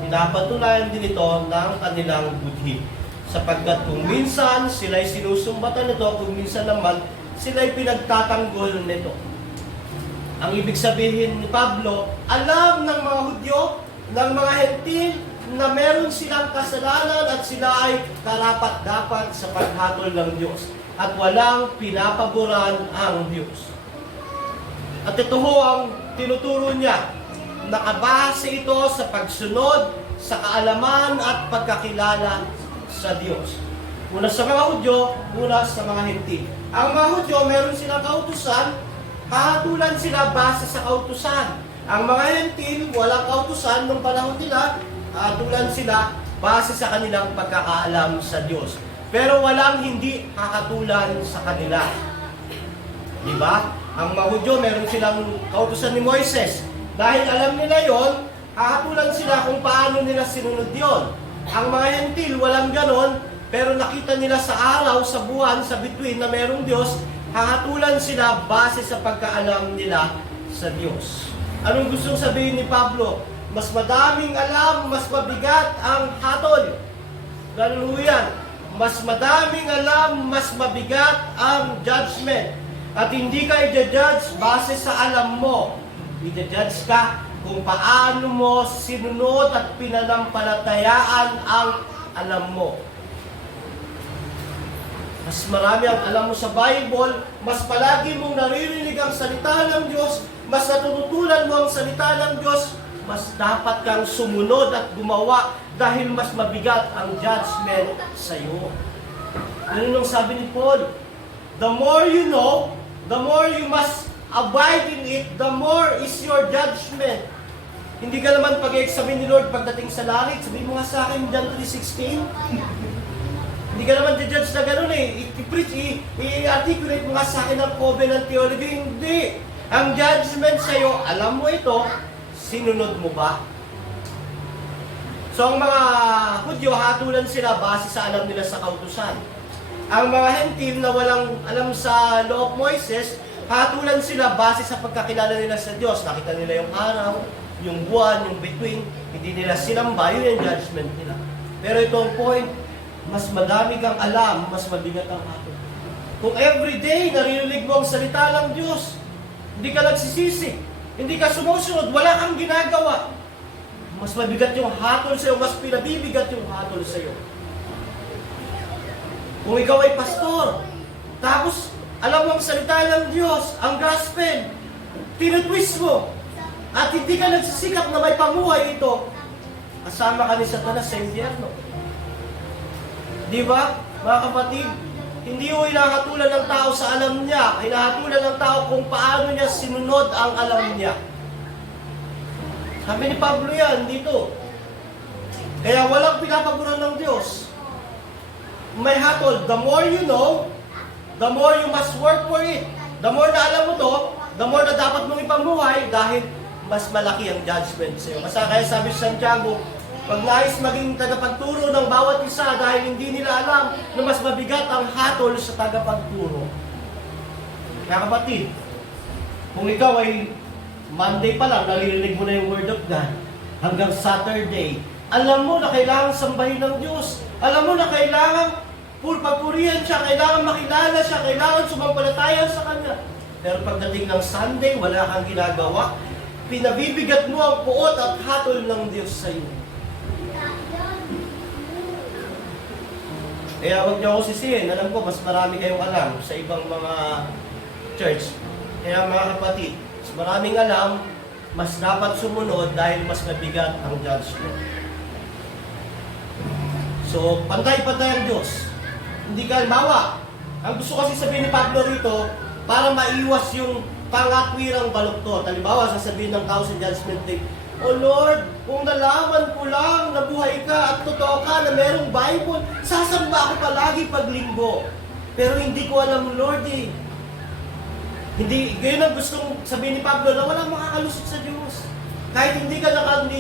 pinapatunayan din ito ng kanilang budhi. Sapagkat kung minsan sila'y sinusumbatan nito, kung minsan naman sila'y pinagtatanggol nito. Ang ibig sabihin ni Pablo, alam ng mga Hudyo, ng mga Hentil, na meron silang kasalanan at sila ay karapat-dapat sa paghatol ng Diyos. At walang pinapaboran ang Diyos. At ito ho ang tinuturo niya. Nakabase ito sa pagsunod, sa kaalaman at pagkakilala sa Diyos. Una sa mga Hudyo, una sa mga Hentil. Ang mga Hudyo, meron silang kautusan, kahatulan sila base sa kautusan. Ang mga Hentil, walang kautusan nung panahon nila, kahatulan sila base sa kanilang pagkakaalam sa Diyos. Pero walang hindi kakatulan sa kanila. Diba? Ang mga Hudyo, meron silang kautusan ni Moises. Dahil alam nila yon, kakatulan sila kung paano nila sinunod yon. Ang mga Hentil, walang ganon, pero nakita nila sa araw, sa buwan, sa bituin na merong Diyos, kakatulan sila base sa pagkaalam nila sa Diyos. Anong gustong sabihin ni Pablo? Mas madaming alam, mas mabigat ang hatol. Ganun ho yan. Mas madaming alam, mas mabigat ang judgment. At hindi ka i-judge base sa alam mo. I-judge ka kung paano mo sinunod at pinanampalatayaan ang alam mo. Mas marami ang alam mo sa Bible, mas palagi mong naririnig ang salita ng Diyos, mas natututunan mo ang salita ng Diyos, mas dapat kang sumunod at gumawa dahil mas mabigat ang judgment sa iyo. Ano nung sabi ni Paul? The more you know, the more you must abide in it, the more is your judgment. Hindi ka naman pag-examine ni Lord pagdating sa langit. Sabihin mo nga sa akin, John 3:16. Hindi ka naman judge na gano'n eh. I-articulate mo nga sa akin ang covenant theology. Hindi. Ang judgment sa iyo, alam mo ito, sinunod mo ba? So ang mga Hudyo, hatulan sila base sa alam nila sa kautusan. Ang mga Hentil na walang alam sa law of Moises, hatulan sila base sa pagkakilala nila sa Diyos. Nakita nila yung araw, yung buwan, yung bituin, hindi nila sinamba, yun yung judgment nila. Pero ito ang point, mas madami kang alam, mas mabigat ang hatol. Kung everyday naririnig mo ang salita ng Diyos, hindi ka nagsisisi, hindi ka sumusunod, wala kang ginagawa, mas mabigat yung hatol sa iyo, mas pinabibigat yung hatol sa iyo. Kung ikaw ay pastor, tapos alam mo ang salita ng Diyos, ang gospel, tinutwist mo, at hindi ka nagsisikap na may pamuhay ito, kasama ka ni Satanas sa impyerno. Di ba, mga kapatid? Hindi mo hinahatulan ng tao sa alam niya, hinahatulan ng tao kung paano niya sinunod ang alam niya. Sabi ni Pablo yan dito. Kaya walang pinapaguran ng Diyos. May hatol. The more you know, the more you must work for it. The more na alam mo to, the more na dapat mong ipamuhay dahil mas malaki ang judgment sa iyo. Kaya sabi sa Santiago, Pag nais maging tagapagturo ng bawat isa dahil hindi nila alam na mas mabigat ang hatol sa tagapagturo. Kaya kapatid, kung ikaw ay Monday pa lang, naririnig mo na yung Word of God, hanggang Saturday, alam mo na kailangan sambahin ng Diyos. Alam mo na kailangan pagpurihan siya, kailangan makilala siya, kailangan sumampalataya sa Kanya. Pero pagdating ng Sunday, wala kang ginagawa, pinabibigat mo ang puot at hatol ng Diyos sa iyo. Kaya huwag niyo ako sisihin. Alam ko, mas marami kayong alam sa ibang mga church. Kaya mga kapatid, mas maraming alam, mas dapat sumunod dahil mas mabigat ang judgment. So, pantay-pantay ang Diyos. Hindi ka, halimbawa, ang gusto kasi sabihin ni Pablo rito, para maiwas yung pangatwirang baluktot. Halimbawa, sasabihin ng tao sa judgment day, "O Lord, kung nalaman ko lang na buhay ka at totoo ka na merong Bible, sasamba ako palagi pag linggo. Pero hindi ko alam, Lord eh." Hindi, ganyan ang gustong sabihin ni Pablo na walang makakalusot sa Diyos. Kahit hindi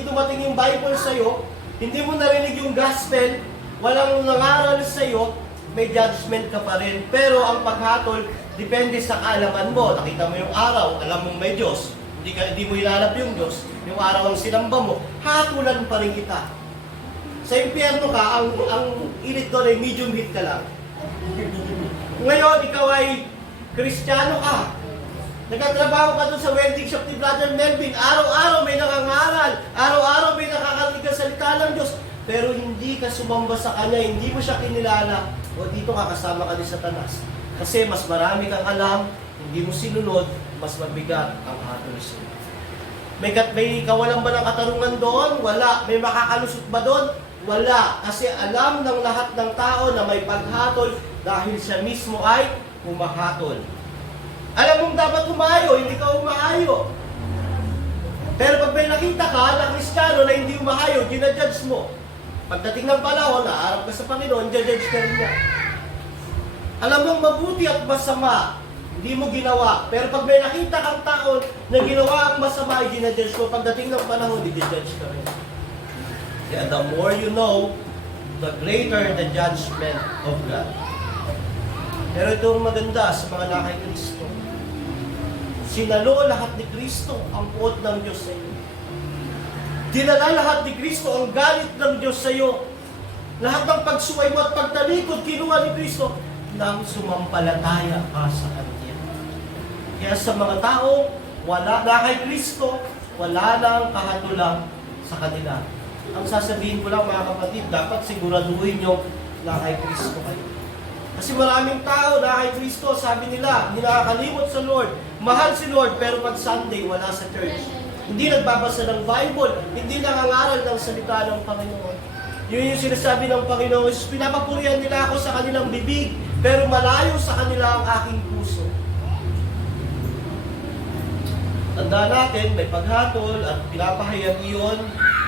dumating yung Bible sa'yo, hindi mo narinig yung gospel, walang nangaral sa'yo, may judgment ka pa rin. Pero ang paghatol, depende sa kaalaman mo. Nakita mo yung araw, alam mong may Diyos. Hindi mo hinanap yung Diyos. Yung araw ang sinamba mo, hatulan pa rin kita. Sa impyerno ka, ang init doon ay medium heat ka lang. Ngayon, ikaw ay Kristiyano ka. Nagtatrabaho ka doon sa wedding shop ni Brother Melvin. Araw-araw may nangangaral. Araw-araw may nakakarinig ng salita ng Diyos. Pero hindi ka sumamba sa Kanya, hindi mo siya kinilala. O dito ka kasama ka ni Satanas. Kasi mas marami kang alam, hindi mo sinunod, mas mabigat ang hatol sa iyo. May kawalan ba ng katarungan doon? Wala. May makakalusot ba doon? Wala. Kasi alam ng lahat ng tao na may paghatol dahil siya mismo ay humahatol. Alam mong dapat humayo, hindi ka humahayo. Pero pag may nakita ka na Kristiyano na hindi humahayo, ginajudge mo. Pagdating ng panahon, naarap ka sa Panginoon, judge ka rin niya. Alam mong mabuti at masama, hindi mo ginawa. Pero pag may nakita kang tao na ginawa ang masama, ay ginajudge mo. Pagdating ng panahon, ginajudge ka rin. Kaya the more you know, the greater the judgment of God. Pero ito ang maganda sa mga nakay Kristo. Sinalo lahat ni Kristo ang puot ng Diyos sa iyo. Dinala lahat ni Kristo ang galit ng Diyos sa iyo. Lahat ng pagsuway mo at pagtalikod, kinuha ni Kristo nang sumampalataya ka sa Kanya. Kaya sa mga tao, wala na kay Kristo, wala nang kahatulang sa kanila. Ang sasabihin ko lang mga kapatid, dapat siguraduhin nyo na kay Kristo kayo. Kasi maraming tao na kay Kristo, sabi nila, hindi nakakalimot sa Lord. Mahal si Lord, pero pag Sunday, wala sa church. Hindi nagbabasa ng Bible, hindi nangangaral ng salita ng Panginoon. Yun yung sinasabi ng Panginoon, pinapapurihan nila ako sa kanilang bibig, pero malayo sa kanila ang aking puso. Tandaan natin, may paghatol at pinapahayag iyon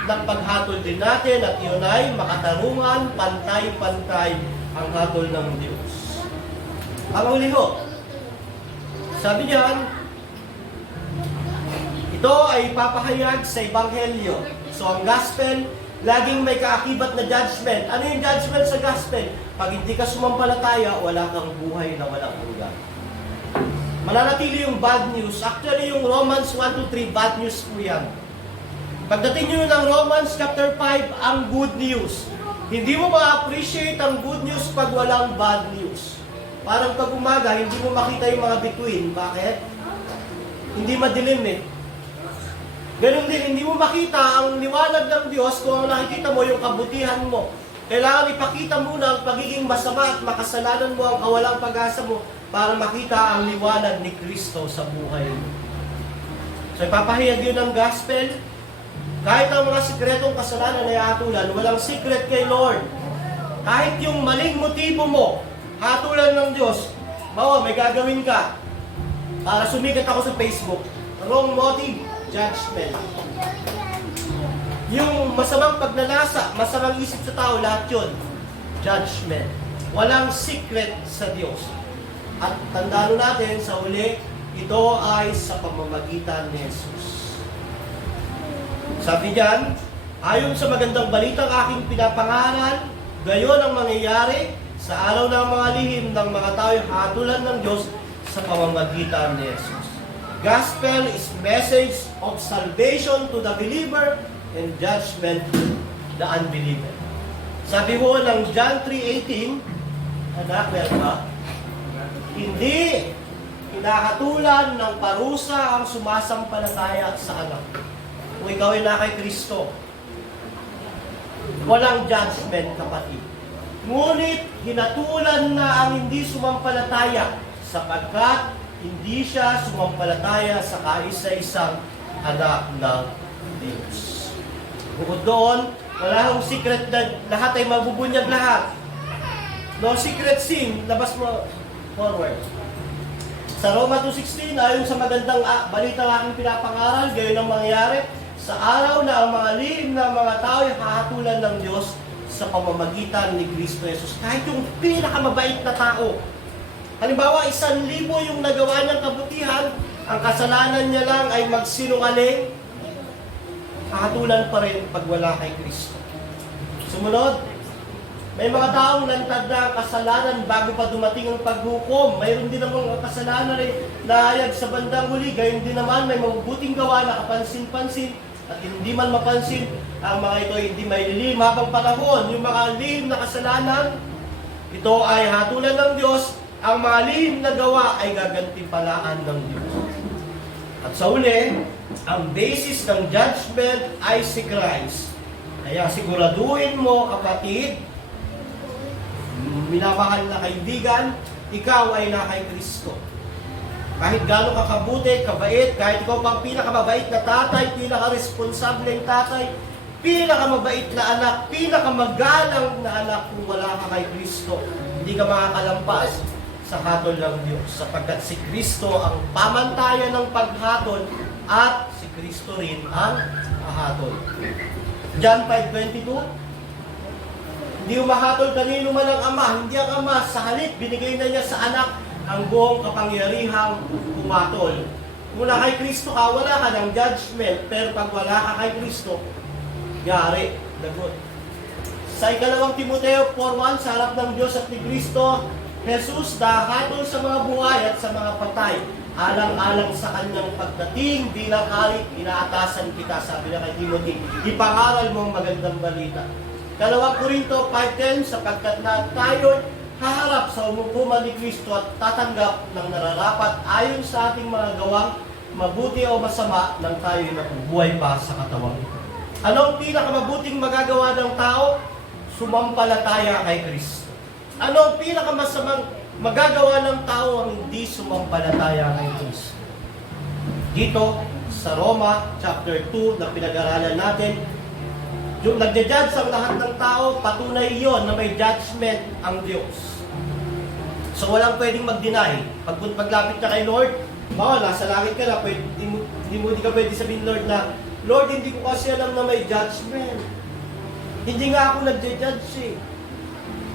ng paghatol din natin at iyon ay makatarungan, pantay-pantay ang hatol ng Diyos. Ang huli ho, sabi niyan, ito ay papahayag sa Ebanghelyo. So ang gospel, laging may kaakibat na judgment. Ano yung judgment sa gospel? Pag hindi ka sumampalataya, wala kang buhay na walang hanggan. Mananatili yung bad news. Actually, yung Romans 1-3, bad news po yan. Pagdating nyo ng Romans chapter 5, ang good news. Hindi mo ma-appreciate ang good news pag walang bad news. Parang pag umaga, hindi mo makita yung mga bituin. Bakit? Hindi madilim eh. Ganun din, hindi mo makita ang liwanag ng Diyos kung nakikita mo yung kabutihan mo. Kailangan ipakita muna ang pagiging masama at makasalanan mo, ang kawalang pag-asa mo, para makita ang liwanag ni Kristo sa buhay mo. So ipapahayag yun ng gospel. Kahit ang mga sikretong kasalanan ay hatulan, walang secret kay Lord. Kahit yung maling motibo mo, hatulan ng Diyos. Bawa, may gagawin ka para sumikat ako sa Facebook. Wrong motive, judgment. Yung masamang pagnanasa, masamang isip sa tao, lahat yun, judgment. Walang secret sa Diyos. At tandaan natin sa uli, ito ay sa pamamagitan ni Jesus. Sabi diyan, Ayon sa magandang balitang aking pinapangaral, gayon ang mangyayari sa araw ng mga lihim ng mga tao'y hatulan ng Diyos sa pamamagitan ni Jesus. Gospel is message of salvation to the believer and judgment to the unbeliever. Sabi ho ng John 3:18, anak, meron ba? Hindi kinakatulan ng parusa ang sumasampalataya sa anak. Kung ikaw ay na kay Kristo, walang judgment, kapatid. Ngunit hinatulan na ang hindi sumampalataya sapagkat hindi siya sumampalataya sa kaisa-isang anak ng Diyos. Bukod doon, wala akong secret na lahat ay mabubunyag lahat. No secret sin, labas mo forward. Sa Roma 2:16, ayon sa magandang balita ng aking pinapangaral, gayon ang mangyayari sa araw na ang mga lihim ng mga tao ay hahatulan ng Diyos sa pamamagitan ni Kristo Jesus. Kahit yung pinakamabait na tao. Halimbawa, 1,000 yung nagawa niyang kabutihan, ang kasalanan niya lang ay magsinungaling, hahatulan pa rin pag wala kay Kristo. Sumunod, may mga taong nantad na ang kasalanan bago pa dumating ang paghukom. Mayroon din namang kasalanan ay nahayag sa bandang huli. Gayon din naman, may mabubuting gawa na kapansin-pansin at hindi man mapansin, ang mga ito ay hindi may lilihim habang panahon. Yung mga lihim na kasalanan, ito ay hatulan ng Diyos. Ang mga lihim na gawa ay gagantimpalaan ng Diyos. At sa uli, ang basis ng judgment ay si Christ. Kaya siguraduhin mo, kapatid, minamahal na kaibigan, ikaw ay na kay Kristo. Kahit gaano ka kabuti, kabait, kahit ikaw pang pinakamabait na tatay, pinaka-responsableng tatay, pinakamabait na anak, pinakamagalang na anak, kung wala ka kay Kristo, hindi ka makakalampas sa hatol ng Diyos, sapagkat si Kristo ang pamantayan ng paghatol at si Kristo rin ang hahatol. John 5:22, hindi umahatol kanino man ang Ama, hindi ang Ama, sa halip binigay na niya sa anak ang buong kapangyarihang pumatol. Kung wala kay Kristo ka, wala ka ng judgment, pero pag wala ka kay Kristo, yari, lagot. Sa 2 Timoteo 4:1, sa harap ng Diyos at ni Kristo, Jesus, dahatol sa mga buhay at sa mga patay, alang-alang sa kanyang pagdating bilang hari, inaatasan kita, sabi na kay Timothy, ipangaral mo ang magandang balita. 2 Corinto 5:10, sapagkat na tayo haharap sa umupuman ni Kristo at tatanggap ng nararapat ayon sa ating mga gawang mabuti o masama nang tayo nabubuhay pa sa katawang ito. Ano ang pinakamabuting magagawa ng tao? Sumampalataya kay Kristo. Ano ang pinakamasamang magagawa ng tao ang hindi sumampalataya kay Kristo? Dito, sa Roma chapter 2 na pinag-aralan natin, yung nagja-judge ang lahat ng tao, patunay iyon na may judgment ang Diyos. So walang pwedeng mag-deny. Paglapit ka kay Lord, nasa langit ka na, hindi ka pwede sabihin, Lord, na, Lord, hindi ko kasi alam na may judgment. Hindi nga ako nagja-judge eh.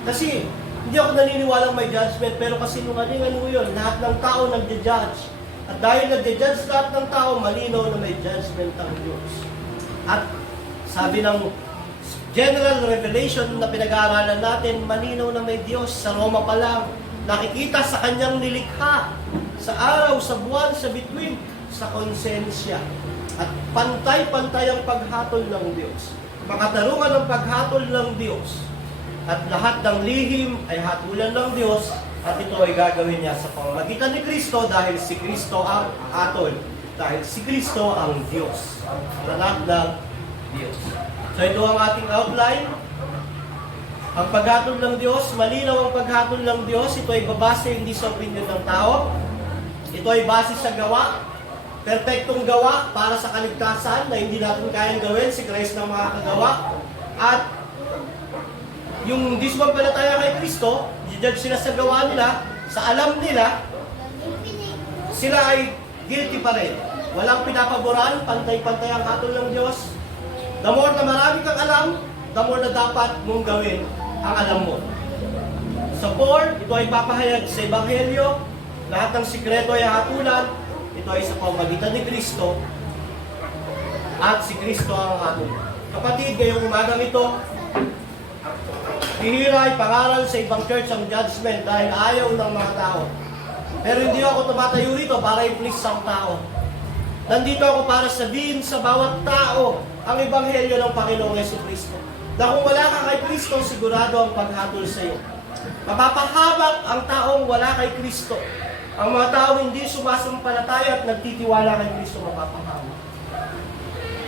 Kasi, hindi ako naniniwalang may judgment, pero kasi nung ano yun, lahat ng tao nagja-judge. At dahil nagja-judge lahat ng tao, malinaw na may judgment ang Diyos. At sabi ng General Revelation na pinag-aaralan natin, malinaw na may Diyos. Sa Roma pa lang, nakikita sa kanyang nilikha, sa araw, sa buwan, sa bituin, sa konsensya. At pantay-pantay ang paghatol ng Diyos. Makatarungan ang paghatol ng Diyos. At lahat ng lihim ay hatulan ng Diyos, at ito ay gagawin niya sa pamamagitan ni Kristo dahil si Kristo ang hatol. Dahil si Kristo ang Diyos. Anak ng Diyos. So ito ang ating outline. Ang paghatol ng Diyos, malinaw ang paghatol ng Diyos. Ito ay babase hindi sa opinion ng tao. Ito ay base sa gawa. Perpektong gawa para sa kaligtasan na hindi natin kayang gawin. Si Christ na makakagawa. At yung di sumampalataya kay Kristo, i-judge sila sa gawa nila, sa alam nila, sila ay guilty pa rin. Walang pinapaboran, pantay-pantay ang hatol ng Diyos. The more na marami kang alam, the more na dapat mong gawin ang alam mo. Sa 4, ito ay papahayag sa Ebanghelyo, lahat ng sikreto ay hatulan, ito ay sa pamamagitan ni Kristo. at si Kristo ang ating. Kapatid, ngayong umagang ito, bihira ipangaral sa ibang church ang judgment dahil ayaw ng mga tao. Pero hindi ako tumatayo rito para i-please ang tao. Nandito ako para sabihin sa bawat tao ang ebanghelyo ng Panginoong Jesucristo. Na kung wala ka kay Kristo, sigurado ang paghatol sa iyo. Mapapahamak ang taong wala kay Kristo. Ang mga taong hindi sumasampalataya at nagtitiwala kay Kristo, mapapahamak.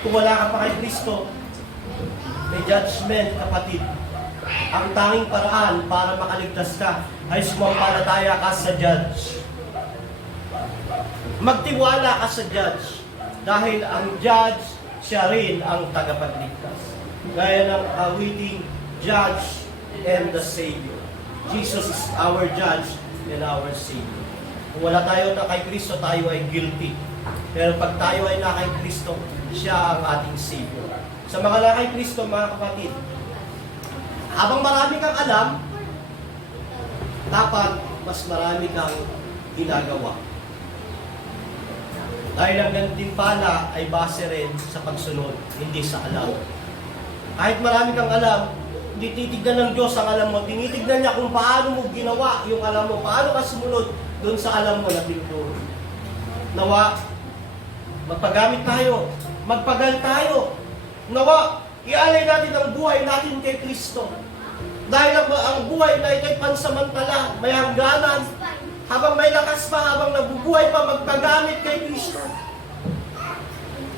Kung wala ka pa kay Kristo, may judgment, kapatid. Ang tanging paraan para makaligtas ka ay sumampalataya ka sa judge. Magtiwala ka sa judge. Dahil ang judge, siya rin ang tagapagligtas. Gaya ng awiting Judge and the Savior. Jesus is our judge and our Savior. Kung wala tayo na kay Kristo, tayo ay guilty. Pero pag tayo ay na kay Kristo, siya ang ating Savior. Sa mga na kay Kristo, mga kapatid, habang marami kang alam, dapat mas marami kang ginagawa. Dahil ang gantimpala ay base rin sa pagsunod, hindi sa alam. Kahit marami kang alam, hindi titignan ng Diyos ang alam mo. Tinitignan niya kung paano mo ginawa yung alam mo. Paano ka sumunod doon sa alam mo na tinuturo. Nawa, magpagamit tayo. Magpagal tayo. Nawa, ialay natin ang buhay natin kay Kristo. Dahil ang buhay na ito'y pansamantala, may hangganan. Habang may lakas pa, habang nabubuhay pa, magpagamit kay Kristo.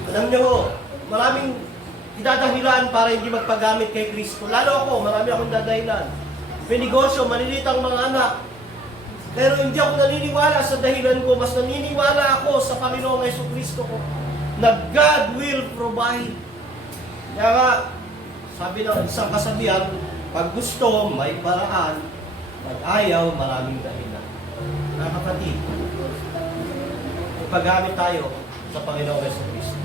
Alam niyo, maraming idadahilan para hindi magpagamit kay Kristo. Lalo ako, marami akong dadahilan. May negosyo, maliliit ang mga anak. Pero hindi ako naniniwala sa dahilan ko. Mas naniniwala ako sa Panginoong Jesucristo ko na God will provide. Kaya nga, sabi ng isang kasabihan, pag gusto, may paraan. Pag ayaw, maraming dahilan. Mga kapatid, magpagamit tayo sa Panginoong Jesucristo.